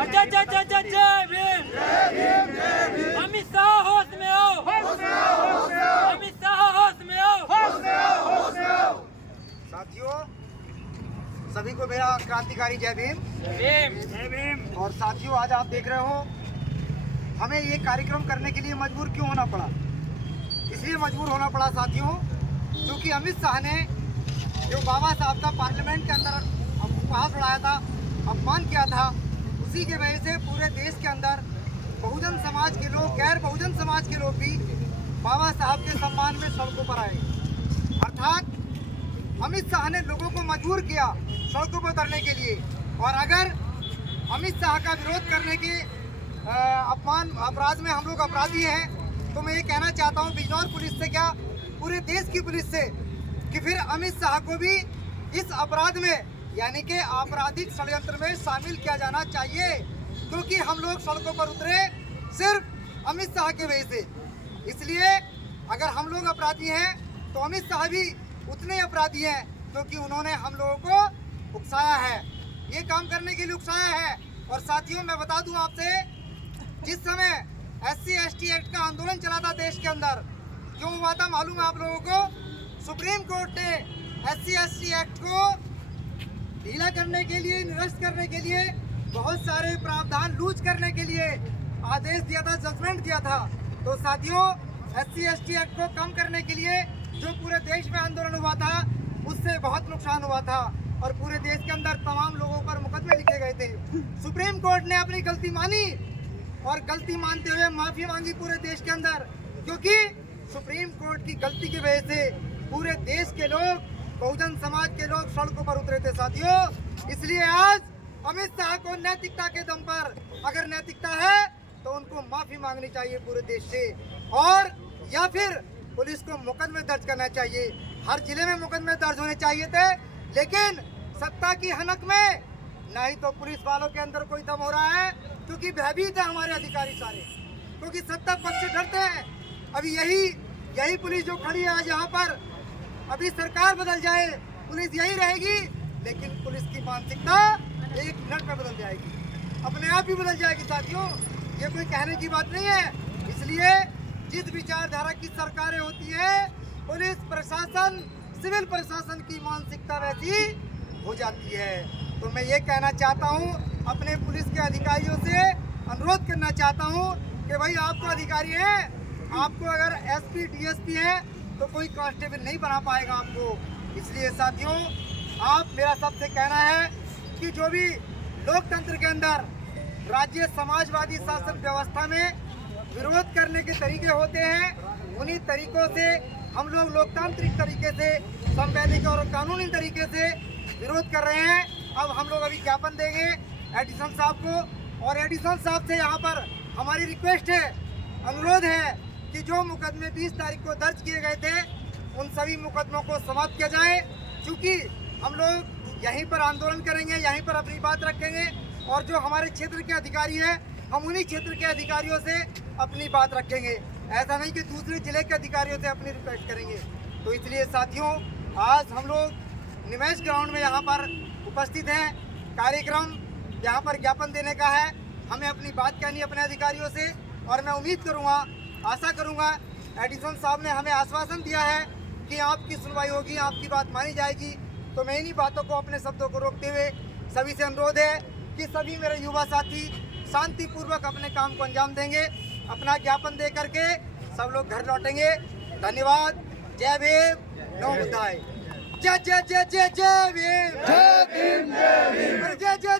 जय जय जय जय जय भीम। अमित शाह होश में आओ, अमित शाह होश में आओ। साथियों, सभी को मेरा क्रांतिकारी जय भीम। जय भीम। और साथियों, आज आप देख रहे हो हमें ये कार्यक्रम करने के लिए मजबूर क्यों होना पड़ा। इसलिए मजबूर होना पड़ा साथियों, क्योंकि अमित शाह ने जो बाबा साहब का पार्लियामेंट के अंदर उपहास उड़ाया था, अपमान किया था, उसी के वजह से पूरे देश के अंदर बहुजन समाज के लोग, गैर बहुजन समाज के लोग भी बाबा साहब के सम्मान में सड़कों पर आए। अर्थात अमित शाह ने लोगों को मजबूर किया सड़कों पर उतरने के लिए। और अगर अमित शाह का विरोध करने के अपराध में हम लोग अपराधी हैं, तो मैं ये कहना चाहता हूँ बिजनौर पुलिस से, क्या पूरे देश की पुलिस से, कि फिर अमित शाह को भी इस अपराध में, यानी कि आपराधिक षड्यंत्र में शामिल किया जाना चाहिए। क्योंकि हम लोग सड़कों पर उतरे सिर्फ अमित शाह के वजह से। इसलिए अगर हम लोग अपराधी हैं तो अमित शाह भी उतने अपराधी हैं, क्योंकि उन्होंने हम लोगों को उकसाया है, ये काम करने के लिए उकसाया है। और साथियों, मैं बता दूं आपसे, जिस समय SC/ST एक्ट का आंदोलन चला था देश के अंदर, क्यों हुआ था मालूम है आप लोगों को? सुप्रीम कोर्ट ने SC/ST एक्ट को ढीला करने के लिए, निरस्त करने के लिए, बहुत सारे प्रावधान लूज करने के लिए आदेश दिया था, जजमेंट दिया था। तो साथियों, SC/ST एक्ट को कम करने के लिए जो पूरे देश में आंदोलन हुआ था, उससे बहुत नुकसान हुआ था और पूरे देश के अंदर तमाम लोगों पर मुकदमे लिखे गए थे। सुप्रीम कोर्ट ने अपनी गलती मानी और गलती मानते हुए माफी मांगी पूरे देश के अंदर, क्योंकि सुप्रीम कोर्ट की गलती की वजह से पूरे देश के लोग, बहुजन समाज के लोग सड़कों पर उतरे थे साथियों। इसलिए आज अमित शाह को नैतिकता के दम पर, अगर नैतिकता है तो उनको माफी मांगनी चाहिए पूरे देश से, और या फिर पुलिस को मुकदमे दर्ज करना चाहिए। हर जिले में मुकदमे दर्ज होने चाहिए थे, लेकिन सत्ता की हनक में नहीं तो पुलिस वालों के अंदर कोई दम हो रहा है, क्योंकि भयभीत है हमारे अधिकारी सारे, क्योंकि सत्ता पक्ष से डरते हैं। अभी यही पुलिस जो खड़ी है आज यहाँ पर, अभी सरकार बदल जाए, पुलिस यही रहेगी, लेकिन पुलिस की मानसिकता एक मिनट में बदल जाएगी, अपने आप ही बदल जाएगी साथियों। ये कोई कहने की बात नहीं है। इसलिए जिस विचारधारा की सरकारें होती है, पुलिस प्रशासन, सिविल प्रशासन की मानसिकता वैसी हो जाती है। तो मैं ये कहना चाहता हूँ, अपने पुलिस के अधिकारियों से अनुरोध करना चाहता हूँ कि भाई आप तो अधिकारी हैं, आपको अगर SP DSP हैं तो कोई कांस्टेबल नहीं बना पाएगा आपको। इसलिए साथियों, मेरा सबसे कहना है कि जो भी लोकतंत्र के अंदर राज्य समाजवादी शासन व्यवस्था में विरोध करने के तरीके होते हैं, उन्हीं तरीकों से हम लोग लोकतांत्रिक तरीके से, संवैधानिक और कानूनी तरीके से विरोध कर रहे हैं। अब हम लोग अभी ज्ञापन देंगे एडिशनल साहब को, और एडिशनल साहब से यहाँ पर हमारी रिक्वेस्ट है, अनुरोध है कि जो मुकदमे 20 तारीख को दर्ज किए गए थे, उन सभी मुकदमों को समाप्त किया जाए। क्योंकि हम लोग यहीं पर आंदोलन करेंगे, यहीं पर अपनी बात रखेंगे, और जो हमारे क्षेत्र के अधिकारी हैं, हम उन्हीं क्षेत्र के अधिकारियों से अपनी बात रखेंगे। ऐसा नहीं कि दूसरे जिले के अधिकारियों से अपनी रिक्वेस्ट करेंगे। तो इसलिए साथियों, आज हम लोग निमेश ग्राउंड में यहाँ पर उपस्थित हैं। कार्यक्रम यहाँ पर ज्ञापन देने का है, हमें अपनी बात कहनी अपने अधिकारियों से, और मैं उम्मीद करूँगा, आशा करूँगा, एडिशनल साहब ने हमें आश्वासन दिया है कि आपकी सुनवाई होगी, आपकी बात मानी जाएगी। तो मैं इन्हीं बातों को, अपने शब्दों को रोकते हुए सभी से अनुरोध है कि सभी मेरे युवा साथी शांतिपूर्वक अपने काम को अंजाम देंगे। अपना ज्ञापन दे करके सब लोग घर लौटेंगे। धन्यवाद। जय भीम, नमो बुद्धाय। जय जय जय जय जय भीम, जय भीम, जय भीम, जय जय।